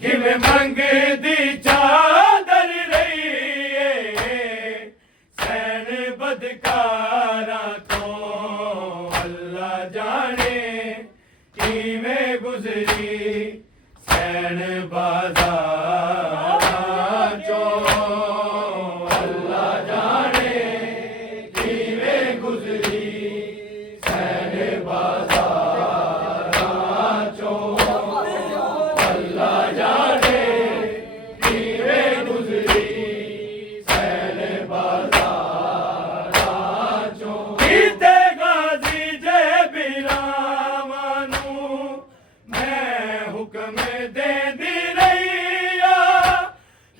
किवें मंगदी चादर रहीए सैन बदकारा तो अल्लाह जाने किवें गुजरी सैन बाज़ार चो अल्लाह जाने किवें गुजरी सैन बाज़ार चो अल्लाह जाने किवें गुजरी सैन बाज़ार चो कीते गाज़ी जे बिरामानू मैं हुक्म देंदी रहिया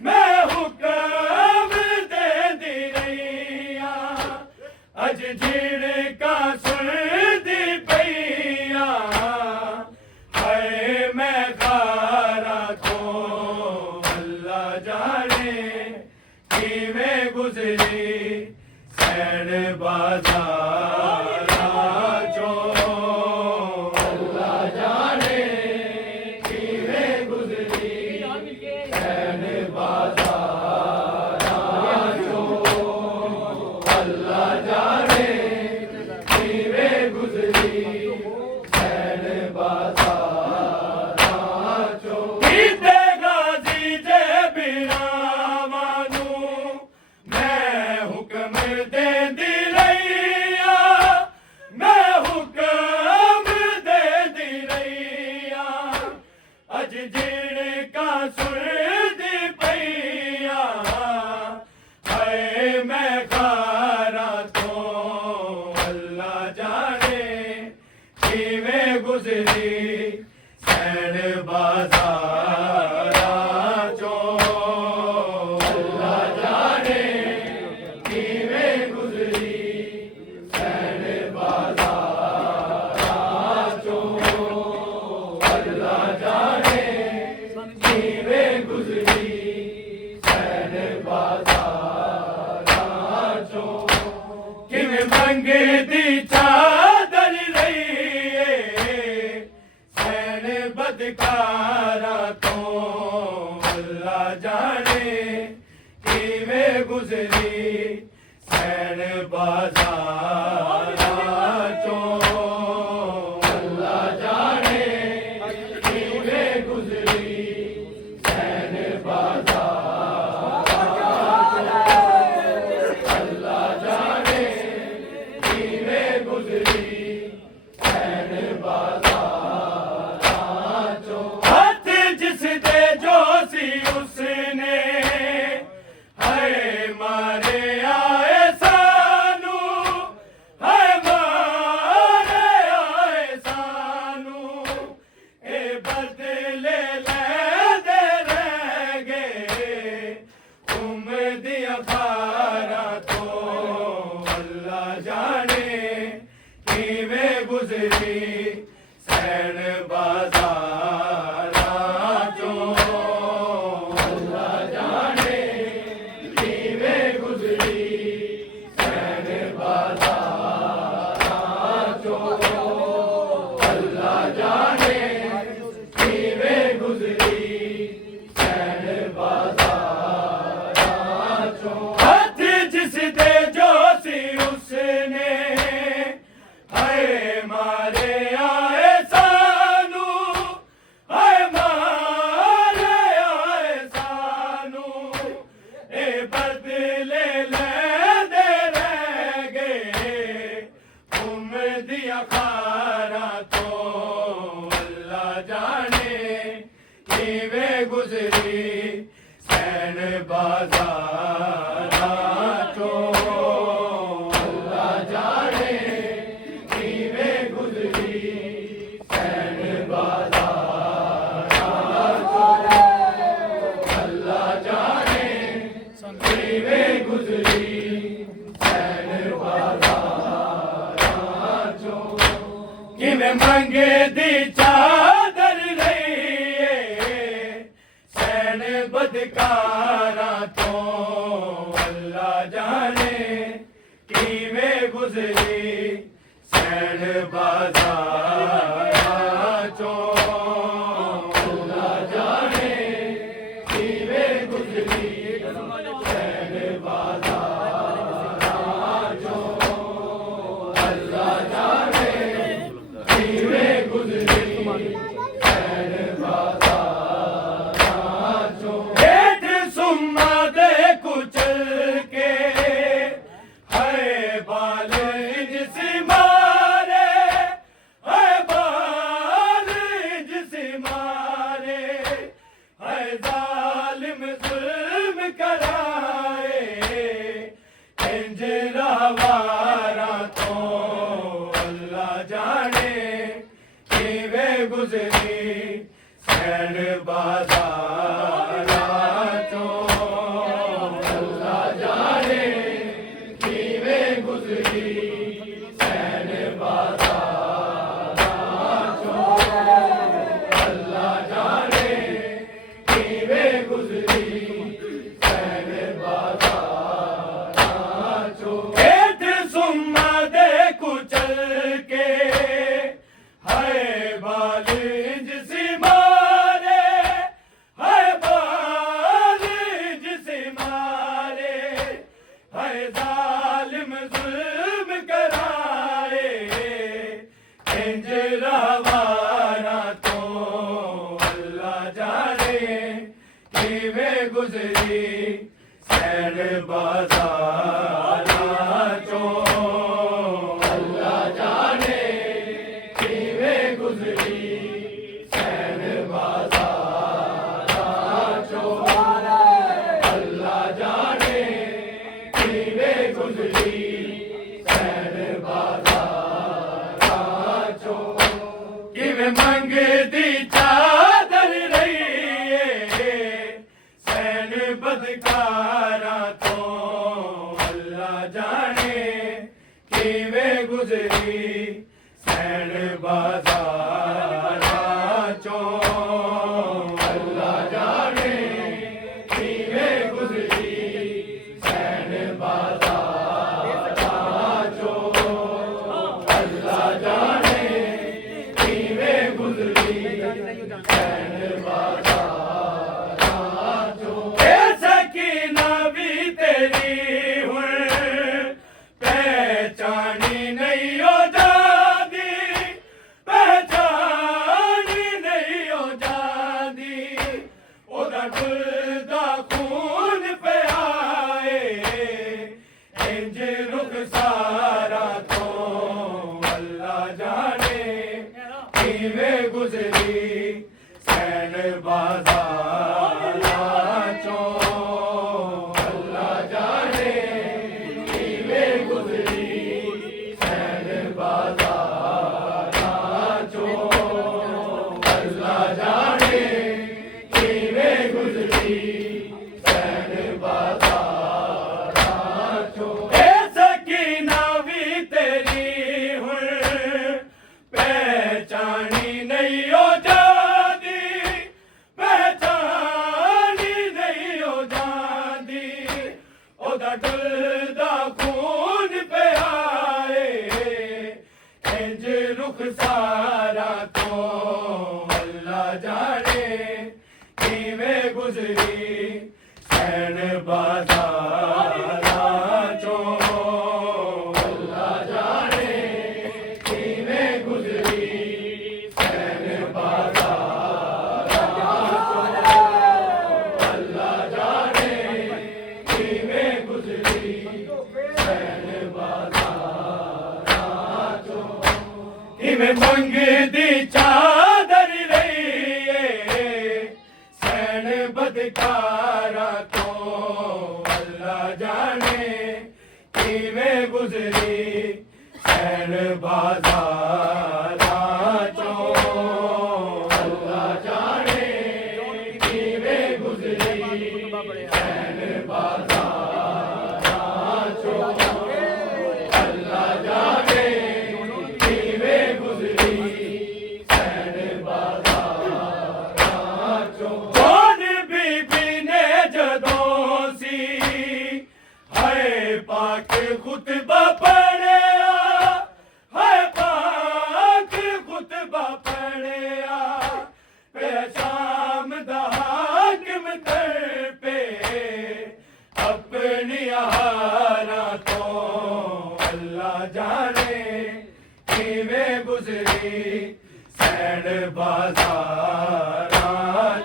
मैं हुक्म देंदी रहिया अज झिड़का सुनदी पईया हाय मैं खारा तो अल्लाह जाने किवें गुजरी सैन बाज़ार चो अल्लाह जाने किवें गुजरी सैन बाज़ार चो अल्लाह जाने किवें गुजरी सैन बाज़ार चो कीते गाज़ी जे बिरामानू मैं हुक्म देंदी रहिया मैं हुक्म देंदी रहिया अज झिड़का सुनदी पईया हाय मैं खारा तो अल्लाह जाने किवें गुजरी सैन बाज़ार चो अल्लाह जाने किवें गुजरी सैन बाज़ार चो अल्लाह जाने किवें गुजरी सैन बाज़ार चो किवें मंगदी चादर रहीए सैन बदकारा तो अल्लाह जाने किवें गुजरी सैन बाज़ार चो अल्लाह जाने किवें गुजरी सैन बाज़ार अल्लाह जाने किवें गुजरी सैन बाज़ार चो हाथ जिस दे जो सी उसने हाय मारे आए सानू हाय मारे आए सानू ए बदले लैंदे रह गए दिया खारा तो अल्लाह जाने किवें गुजरी सैन बाज़ार चो अल्लाह जाने किवें गुजरी सैन बाज़ार चो अल्लाह जाने किवें गुजरी सैन बाज़ार चो हाथ जिस दे जो सी उसने हाय मारे आए सानू हाय मारे आए सानू ए बदले लैंदे रह गए दिया खारा तो अल्लाह जाने किवें गुजरी सैन बाज़ार चो अल्लाह जाने किवें गुजरी सैन बाज़ार चो अल्लाह जाने किवें गुजरी सैन बाज़ार चो किवें मंगदी चादर रहीए सैन बदकारा तो अल्लाह जाने किवें गुजरी सैन बाज़ार चो अल्लाह जाने बाज़ारां चों अल्लाह जाने किवें गुज़री सैन बाज़ारां चों अल्लाह जाने किवें गुज़री सैन बाज़ारां चों हेठ सुम्मा दे कुचल के हाय बाल इंज सी मारे हाय बाल इंज सी मारे हाय जालिम जुल्म कराए इंज रहवाना तो अल्लाह जाने किवें गुज़री सैन बाज़ारां चों अल्लाह जाने किवें गुज़री सैन बाज़ारां चों अल्लाह जाने किवें गुज़री सैन बाज़ारां चों किवें मंगदी चादर रही सैन बदकारां तो अल्लाह जाने किवें गुज़री सैन बाज़ारां चों अल्लाह जाने किवें गुज़री सैन बाज़ारां चों अल्लाह जाने किवें गुज़री सैन बाज़ारां चों ए सकीना भी तेरी हुण पहचानी नहीं हो जादी पहचानी नहीं हो जादी ओदा डुलदा खून पे आए इंज रुखसारा तो अल्लाह जाने किवें गुज़री सैन बाज़ारां चों अल्लाह जाने किवें गुज़री सैन बाज़ारां चों अल्लाह जाने किवें गुज़री सैन बाज़ारां चों ए सकीना भी तेरी हुण पहचानी नहीं हो जादी पहचानी नहीं हो जादी ओदा डुलदा खून पे आए इंज रुखसारा तो अल्लाह जाने किवें गुज़री सैन बाज़ारां चों अल्लाह जाने किवें गुज़री सैन बाज़ारां चों अल्लाह जाने किवें गुज़री सैन बाज़ारां चों किवें मंगदी चादर रही सैन बदकारां तो अल्लाह जाने किवें गुज़री सैन बाज़ारां चों अल्लाह जाने किवें गुज़री सैन बाज़ारां चों अल्लाह जाने किवें गुज़री सैन बाज़ारां चों कौन बीबी ने जदों सी हाय पाक खुतबा पढ़िया हाय पाक खुतबा पढ़िया शाम दा हाकिम कर पे अपनी हारा तो अल्लाह जाने किवें गुज़री सैन बाज़ारां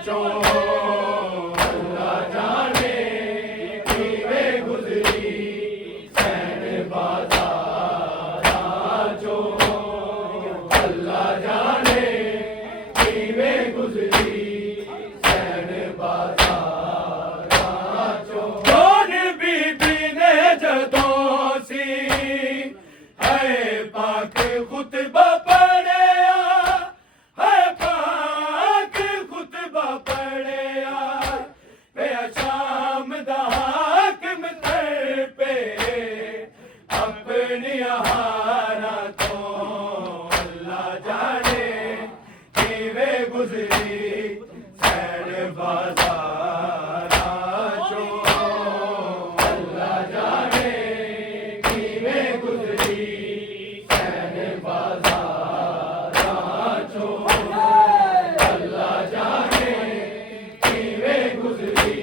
चों अल्लाह जाने किवें गुज़री सैन बाज़ारां पड़िया पिया शाम दा हाकिम कर पे अपनी हारा तो अल्लाह जाने किवे गुजरी सैर बाज़ारां चों अल्लाह जाने किवे गुजरी सैर बाज़ारां चों अल्लाह जाने किवे गुजरी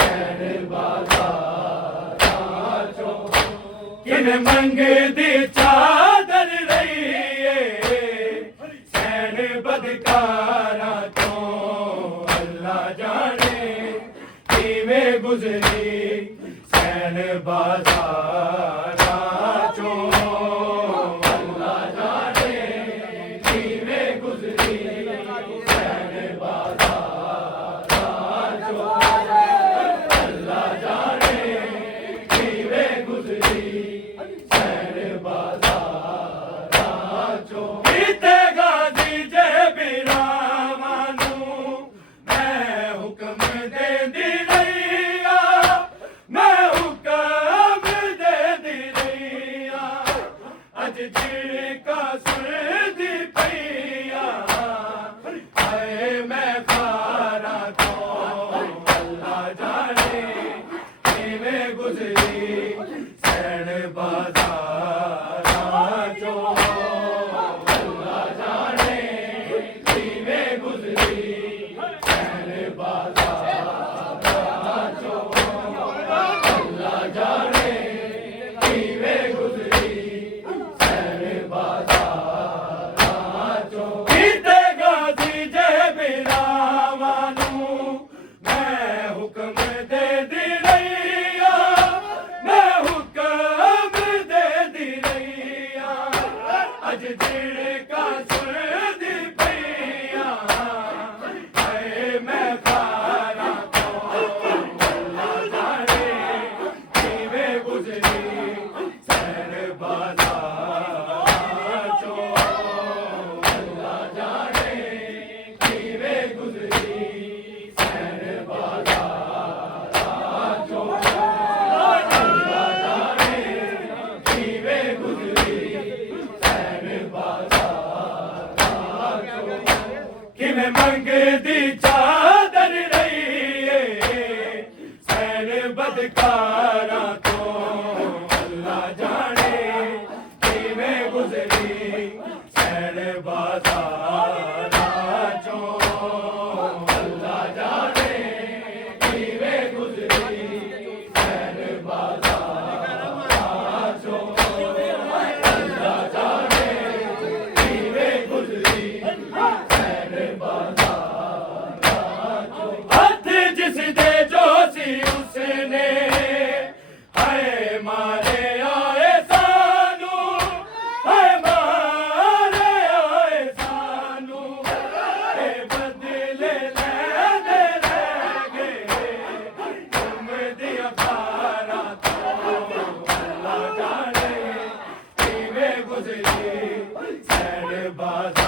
सैर बाज़ारां चों किन मंगे दी चादर रही सैन बदकारा तो अल्लाह जाने किवे गुजरी सैन बाज़ारां चों अल्लाह जाने किवे गुजरी सैन बाज़ारां चों अल्लाह जाने किवे गुजरी सैर बाज़ारां चों कीते गाजी जे बिरावानू मैं हुक्म देंदी रहिया मैं हुक्म देंदी रहिया अज झिड़का सुनदी पईया हाय मैं खारा तो अल्लाह जाने किवें गुजरी सैन बाज़ारां चों अल्लाह जाने किवें गुजरी सैन बाज़ारां चों अल्लाह जाने किवें गुजरी सैन बाज़ारां चों कीते गाजी जे बिरावानू मैं हुक्म देंदी रहिया मैं हुक्म देंदी रहिया अज झिड़का सुनदी पईया हाय मैं खारा तो अल्लाह जाने किवें गुजरी सैर बाज़ारां चों अल्लाह जाने किवें गुजरी सैर बाज़ारां चों अल्लाह जाने किवें गुजरी सैर बाज़ारां चों किवें मंगदी चादर रही सैन बदकारा तो अल्लाह जाने किवें गुजरी सैर बाज़ारां चों अल्लाह जाने किवें गुजरी सैर बाज़ारां चों अल्लाह जाने किवें गुजरी सैर बाज़ारां चों हथ जिस दे जो सी उसने हाय मारे आए सानू हाय मारे आए सानू ए बदले लैंदे रह गए तुम दिया खारा तो अल्लाह जाने किवें गुजरी सैर बाज़ारां